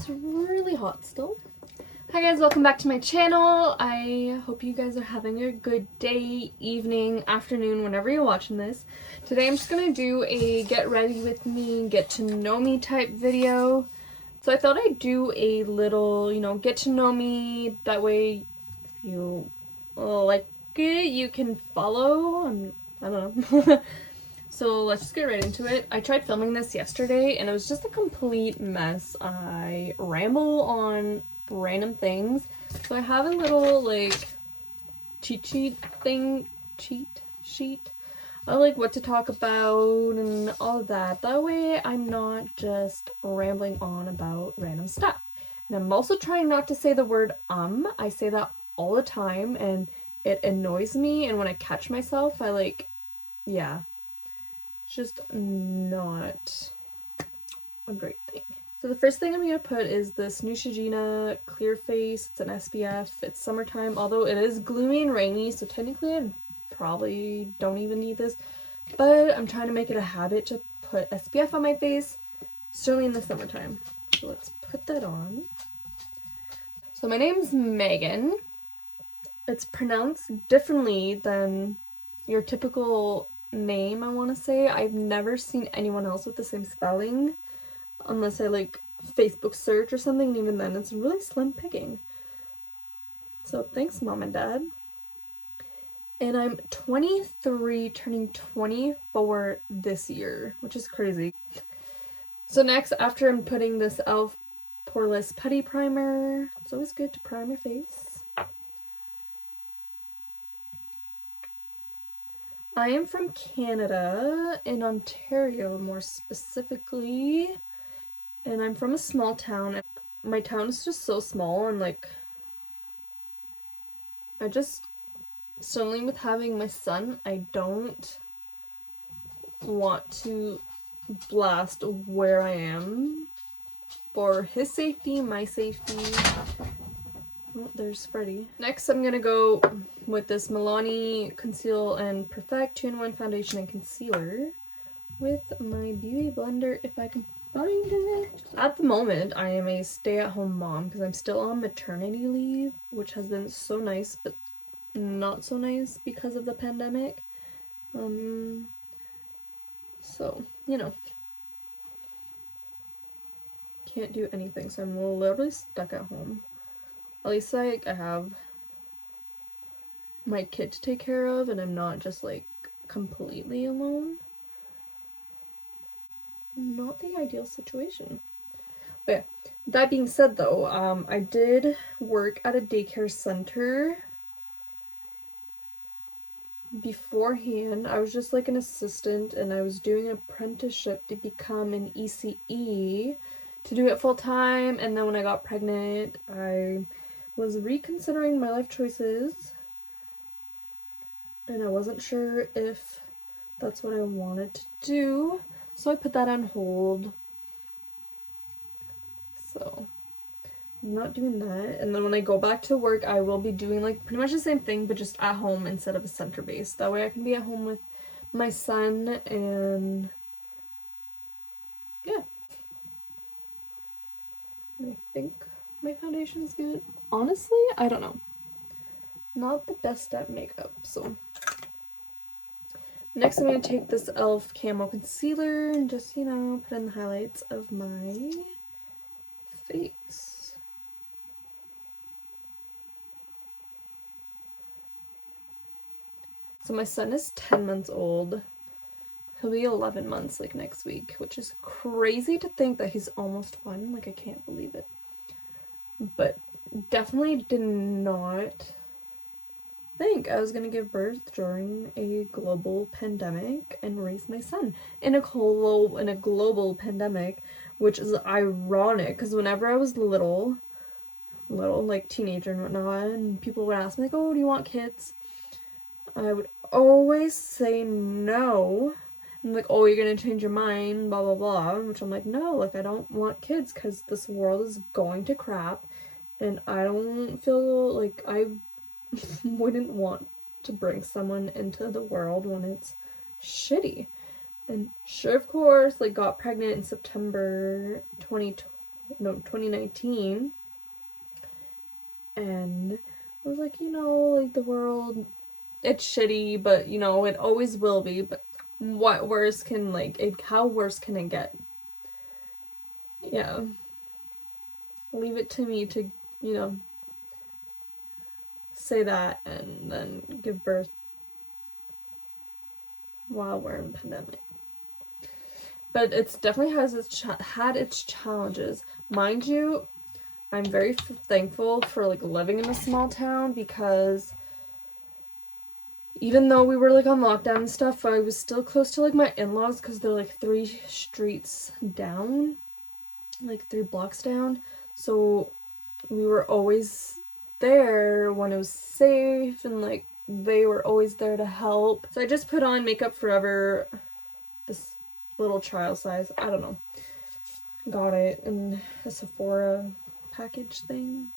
It's really hot still. Hi guys, welcome back to my channel. I hope you guys are having a good day, evening, afternoon, whenever you're watching this. Today I'm just gonna do a get ready with me, get to know me type video. So I thought I'd do a little, get to know me. That way if you like it, you can follow. I don't know. So let's just get right into it. I tried filming this yesterday and it was just a complete mess. I ramble on random things. So I have a little like cheat sheet of like what to talk about and all of that. That way I'm not just rambling on about random stuff. And I'm also trying not to say the word I say that all the time and it annoys me, and when I catch myself yeah. It's just not a great thing. So the first thing I'm going to put is this Neutrogena Clear Face. It's an SPF. It's summertime, although it is gloomy and rainy, so technically I probably don't even need this. But I'm trying to make it a habit to put SPF on my face, certainly in the summertime. So let's put that on. So my name's Megan. It's pronounced differently than your typical name, I want to say. I've never seen anyone else with the same spelling unless I like Facebook search or something, and even then it's really slim picking. So thanks, mom and dad. And I'm 23, turning 24 this year, which is crazy. So next, after I'm putting this e.l.f. Poreless Putty Primer, it's always good to prime your face. I am from Canada, in Ontario more specifically, and I'm from a small town. My town is just so small, and like, I just, suddenly with having my son, I don't want to blast where I am for his safety, my safety. Oh, there's Freddie. Next, I'm gonna go with this Milani Conceal and Perfect 2-in-1 Foundation and Concealer with my Beauty Blender if I can find it. At the moment, I am a stay-at-home mom because I'm still on maternity leave, which has been so nice, but not so nice because of the pandemic. So, can't do anything, so I'm literally stuck at home. At least like I have my kid to take care of and I'm not just like completely alone. Not the ideal situation. But yeah, that being said though, I did work at a daycare center beforehand. I was just like an assistant and I was doing an apprenticeship to become an ECE to do it full time, and then when I got pregnant I was reconsidering my life choices and I wasn't sure if that's what I wanted to do, so I put that on hold. So I'm not doing that, and then when I go back to work I will be doing like pretty much the same thing but just at home instead of a center base. That way I can be at home with my son, and yeah. I think my foundation's good. Honestly, I don't know. Not the best at makeup, so. Next, I'm going to take this e.l.f. Camo Concealer and just, put in the highlights of my face. So my son is 10 months old. He'll be 11 months like next week, which is crazy to think that he's almost 1. Like, I can't believe it. But definitely did not think I was going to give birth during a global pandemic and raise my son in a global pandemic, which is ironic because whenever I was little, like teenager and whatnot, and people would ask me like, oh, do you want kids? I would always say no. And like, oh, you're gonna change your mind, blah blah blah, which I'm like, no, like I don't want kids because this world is going to crap and I don't feel like I wouldn't want to bring someone into the world when it's shitty. And sure, of course, like got pregnant in September 2020 2019. And I was like, you know, like the world, it's shitty, but you know, it always will be. But what worse can, how worse can it get? Yeah. Leave it to me to, you know, say that and then give birth while we're in pandemic. But it's definitely had its challenges. Mind you, I'm very thankful for like living in a small town, because even though we were like on lockdown and stuff, I was still close to like my in-laws, because they're like 3 streets down, like 3 blocks down. So we were always there when it was safe, and like they were always there to help. So I just put on Makeup Forever, this little trial size. I don't know. Got it in a Sephora package thing.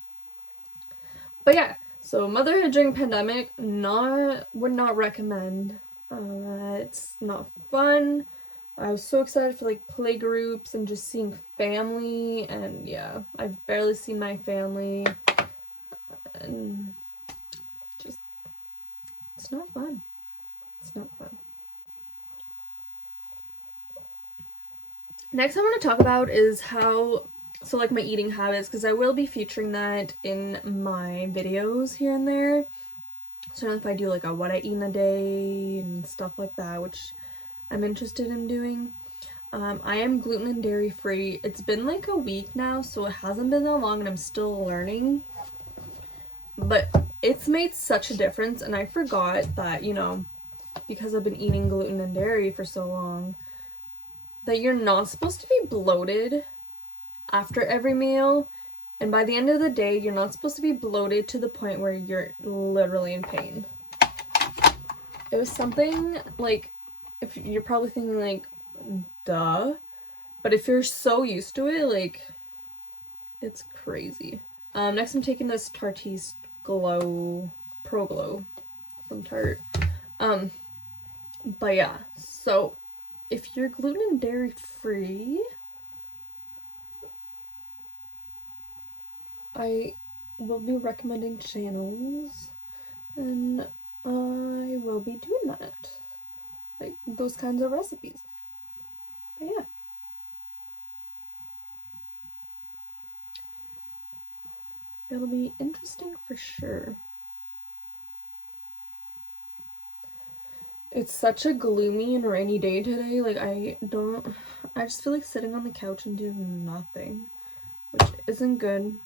But yeah, so motherhood during pandemic, would not recommend. It's not fun. I was so excited for like play groups and just seeing family, and yeah, I've barely seen my family, and just, it's not fun. It's not fun. Next I want to talk about is so like my eating habits, because I will be featuring that in my videos here and there. So if I do like a what I eat in a day and stuff like that, which I'm interested in doing. I am gluten and dairy free. It's been like a week now, so it hasn't been that long, and I'm still learning. But it's made such a difference, and I forgot that, you know, because I've been eating gluten and dairy for so long, that you're not supposed to be bloated after every meal. And by the end of the day, you're not supposed to be bloated to the point where you're literally in pain. It was something like, if you're probably thinking like, duh, but if you're so used to it, like, it's crazy. Next I'm taking this Tarteist Glow Pro Glow from Tarte. But yeah, so if you're gluten and dairy free, I will be recommending channels, and I will be doing that, like those kinds of recipes. But yeah, it'll be interesting for sure. It's such a gloomy and rainy day today. Like, I just feel like sitting on the couch and doing nothing, which isn't good.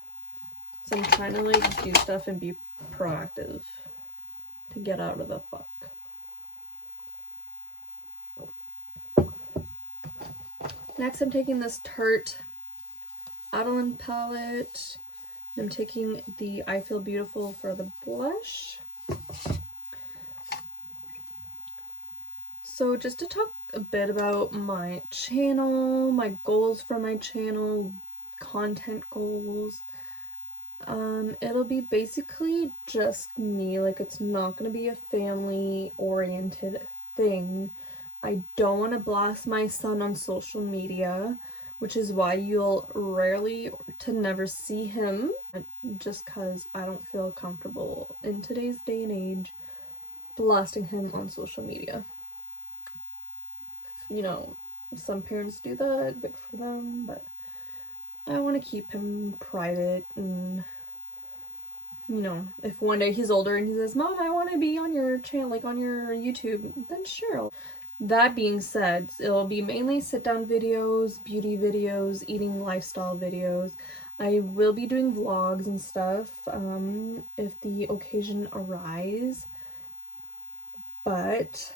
So I'm trying to like do stuff and be proactive to get out of the fuck. Next I'm taking this Tarte Adeline palette. I'm taking the I Feel Beautiful for the blush. So just to talk a bit about my channel, my goals for my channel, content goals. It'll be basically just me. Like, it's not gonna be a family oriented thing. I don't want to blast my son on social media, which is why you'll rarely to never see him, just because I don't feel comfortable in today's day and age blasting him on social media. You know, some parents do that, good for them, but I want to keep him private. And you know, if one day he's older and he says, Mom, I want to be on your channel, like on your YouTube, then sure. That being said, it'll be mainly sit-down videos, beauty videos, eating lifestyle videos. I will be doing vlogs and stuff, if the occasion arises. But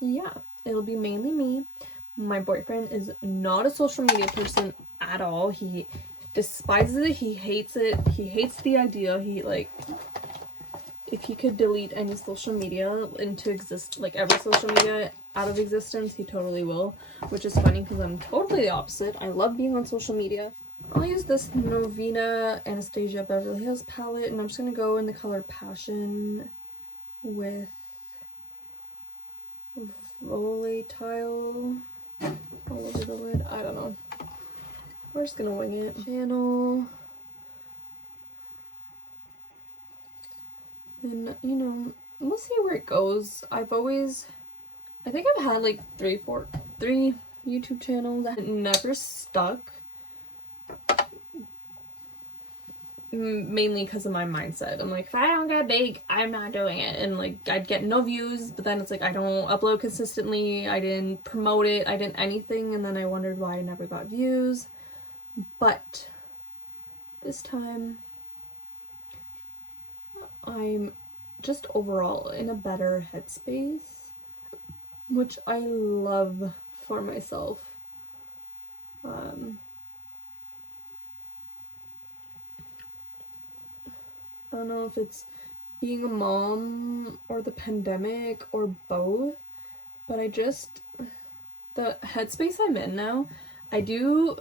yeah, it'll be mainly me. My boyfriend is not a social media person at all. He despises it. He hates it. He hates the idea. He, like, if he could delete any social media every social media out of existence, he totally will, which is funny because I'm totally the opposite. I love being on social media. I'll use this Novena Anastasia Beverly Hills palette, and I'm just going to go in the color Passion with Volatile. all over the lid. I don't know. We're just gonna wing it. Channel. And, you know, we'll see where it goes. I think I've had like three YouTube channels that never stuck. Mainly because of my mindset. I'm like, if I don't get big, I'm not doing it. And like, I'd get no views, but then it's like, I don't upload consistently. I didn't promote it. I didn't anything. And then I wondered why I never got views. But this time, I'm just overall in a better headspace, which I love for myself. I don't know if it's being a mom or the pandemic or both, but the headspace I'm in now, I do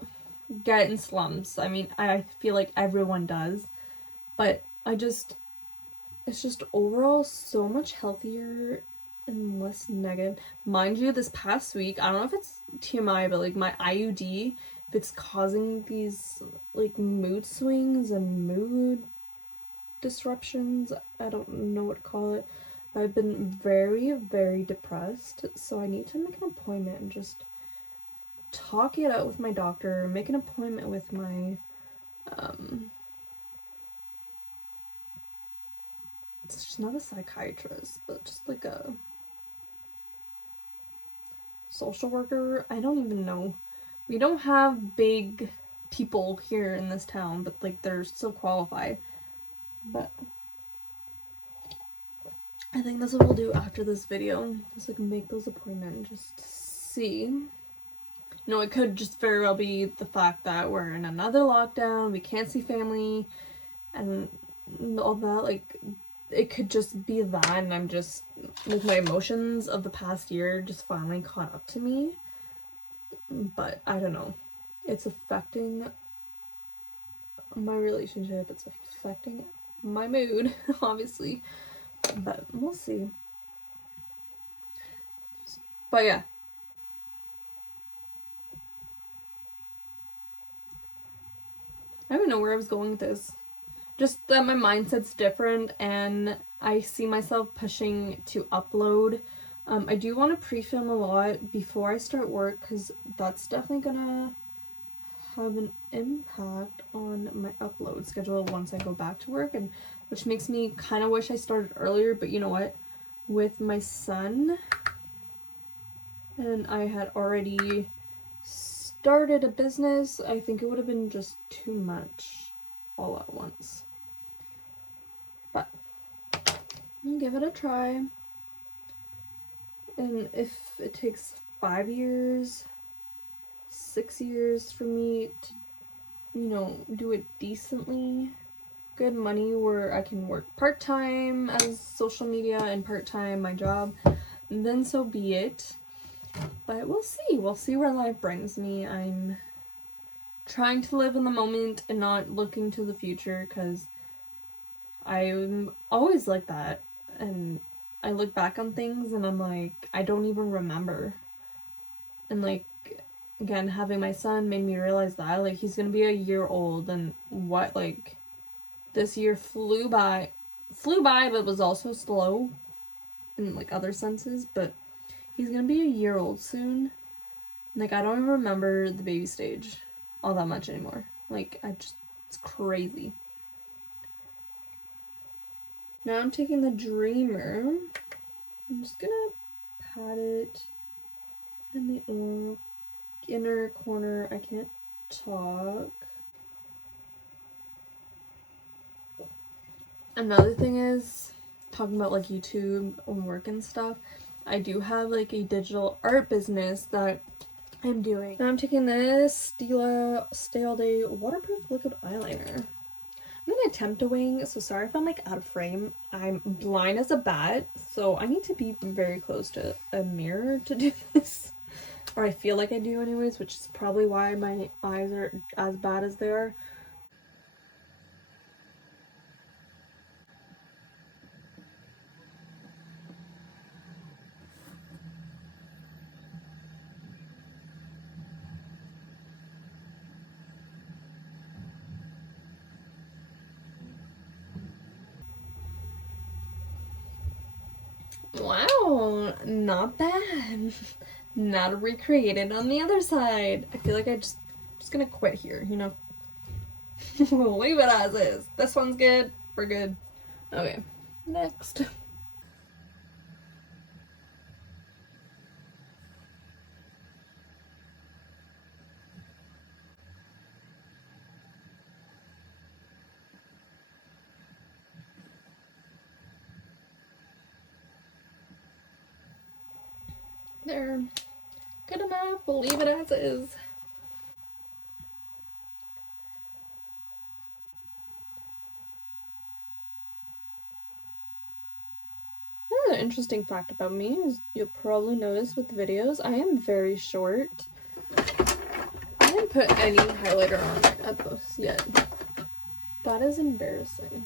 get in slumps. I mean, I feel like everyone does, but it's just overall so much healthier and less negative. Mind you, this past week, I don't know if it's TMI, but like my IUD, if it's causing these like mood swings and mood disruptions, I don't know what to call it, but I've been very, very depressed, so I need to make an appointment and just talk it out with my doctor, make an appointment with my it's just not a psychiatrist, but just like a social worker. I don't even know. We don't have big people here in this town, but like they're still qualified. But I think that's what we'll do after this video. Just like make those appointments, just see. No, it could just very well be the fact that we're in another lockdown, we can't see family, and all that. Like, it could just be that, and I'm just, like, my emotions of the past year just finally caught up to me. But I don't know. It's affecting my relationship. It's affecting my mood, obviously. But we'll see. But yeah. I don't know where I was going with this. Just that my mindset's different and I see myself pushing to upload. I do want to pre-film a lot before I start work because that's definitely gonna have an impact on my upload schedule once I go back to work, and which makes me kind of wish I started earlier, but you know what? With my son, and I had already started a business, I think it would have been just too much all at once. But I'll give it a try. And if it takes 5 years, 6 years for me to, you know, do it decently, good money where I can work part-time as social media and part-time my job, then so be it. But we'll see. We'll see where life brings me. I'm trying to live in the moment and not looking to the future because I'm always like that. And I look back on things and I'm like, I don't even remember. And like, again, having my son made me realize that, like, he's gonna be a year old, and what, like, this year flew by, but was also slow in like other senses, but he's gonna be a year old soon. Like, I don't even remember the baby stage all that much anymore. Like, it's crazy. Now I'm taking the Dreamer. I'm just gonna pat it in the inner corner. I can't talk. Another thing is, talking about like YouTube and work and stuff, I do have like a digital art business that I'm doing. Now I'm taking this Stila Stay All Day waterproof liquid eyeliner. I'm gonna attempt a wing, so sorry if I'm like out of frame. I'm blind as a bat, so I need to be very close to a mirror to do this. Or I feel like I do anyways, which is probably why my eyes are as bad as they are. Wow, not bad. Not recreated on the other side. I feel like I'm just gonna quit here, you know? Leave it as is. This one's good. We're good. Okay, next. There. Good enough. We'll leave it as is. Another interesting fact about me is you'll probably notice with videos, I am very short. I didn't put any highlighter on at this yet. That is embarrassing.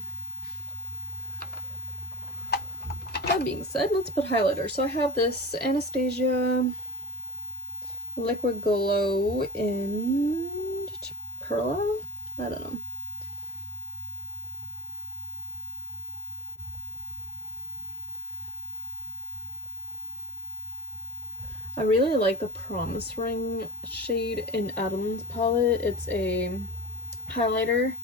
That being said, let's put highlighter. So I have this Anastasia Liquid Glow in Perla? I don't know. I really like the Promise Ring shade in Adam's palette. It's a highlighter.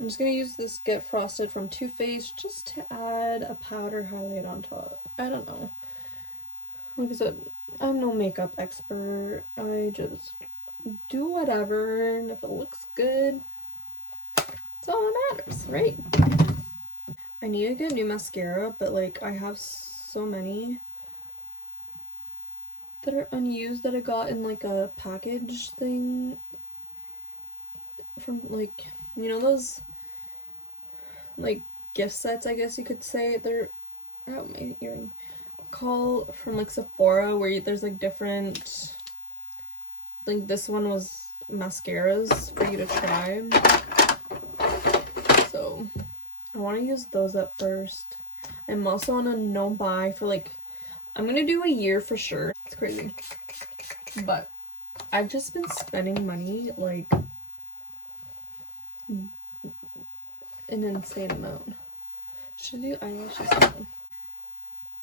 I'm just gonna use this Get Frosted from Too Faced just to add a powder highlight on top. I don't know. Like I said, I'm no makeup expert. I just do whatever, and if it looks good, it's all that matters, right? I need to get new mascara, but like I have so many that are unused that I got in like a package thing from like, you know, those like gift sets, I guess you could say. They're, oh, my earring, call from like Sephora, where there's like different, like this one was mascaras for you to try, so I want to use those at first. I'm also on a no buy for like, I'm gonna do a year for sure. It's crazy, but I've just been spending money like an insane amount. Should I do eyelashes now?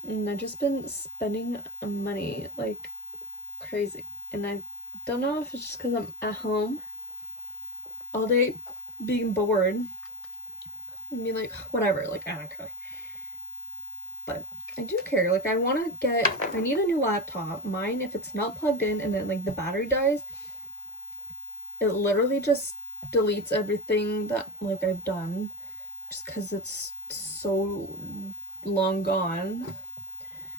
And I've just been spending money like crazy, and I don't know if it's just because I'm at home all day being bored and being like, whatever, like I don't care. But I do care. Like I need a new laptop. Mine, if it's not plugged in and then like the battery dies, it literally just deletes everything that like I've done just because it's so long gone.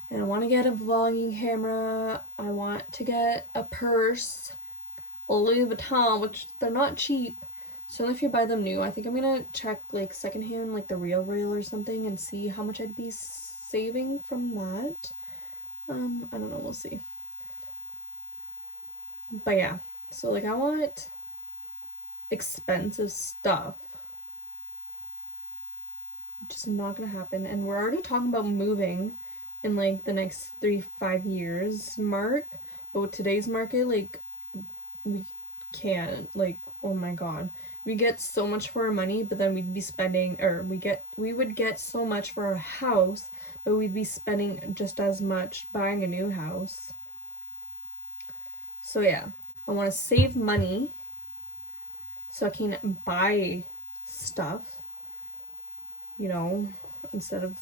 And I want to get a vlogging camera. I want to get a purse, a Louis Vuitton, which they're not cheap. So only if you buy them new. I think I'm gonna check like secondhand, like the Real or something, and see how much I'd be saving from that. I don't know, we'll see. But yeah, so like I want expensive stuff, which is not gonna happen. And we're already talking about moving in like the next 3-5 years mark, but with today's market, like we can't, like, oh my god, we get so much for our money, but then we'd be spending, or we would get so much for our house, but we'd be spending just as much buying a new house. So yeah, I want to save money so I can buy stuff, you know, instead of,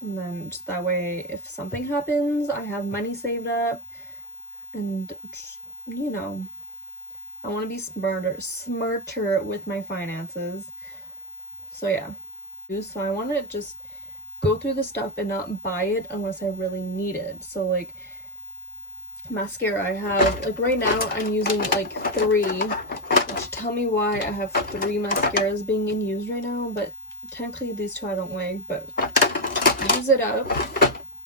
and then just that way if something happens, I have money saved up, and you know, I want to be smarter with my finances. So yeah, so I want to just go through the stuff and not buy it unless I really need it. So like mascara, I have like right now I'm using like 3, which tell me why I have 3 mascaras being in use right now, but technically these 2 I don't like, but use it up.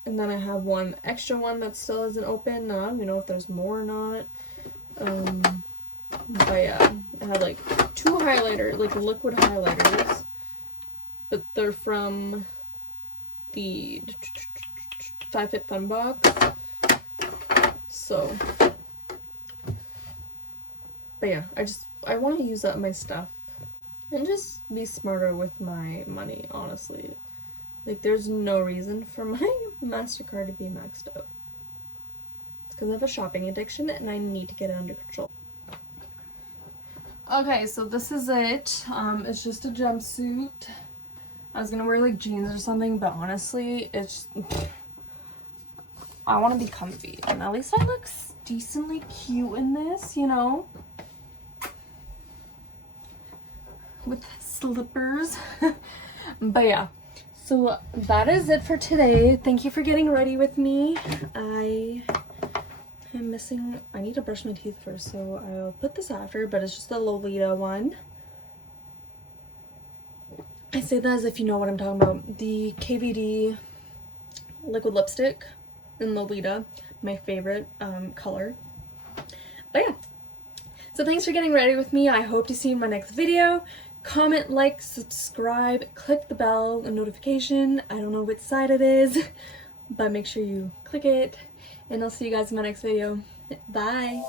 And then I have one extra one that still isn't open. I don't even know if there's more or not. But yeah, I have like 2 highlighter, like liquid highlighters, but they're from the FabFitFun box. So, but yeah, I want to use up my stuff and just be smarter with my money, honestly. Like, there's no reason for my MasterCard to be maxed out. It's because I have a shopping addiction and I need to get it under control. Okay, so this is it. It's just a jumpsuit. I was gonna wear like jeans or something, but honestly, it's I want to be comfy, and at least I look decently cute in this, you know, with slippers. But yeah, so that is it for today. Thank you for getting ready with me. I need to brush my teeth first, so I'll put this after, but it's just a Lolita one. I say that as if you know what I'm talking about. The KVD liquid lipstick in Lolita, my favorite color. But yeah, so thanks for getting ready with me. I hope to see you in my next video. Comment, like, subscribe, click the bell, the notification. I don't know which side it is, but make sure you click it. And I'll see you guys in my next video. Bye!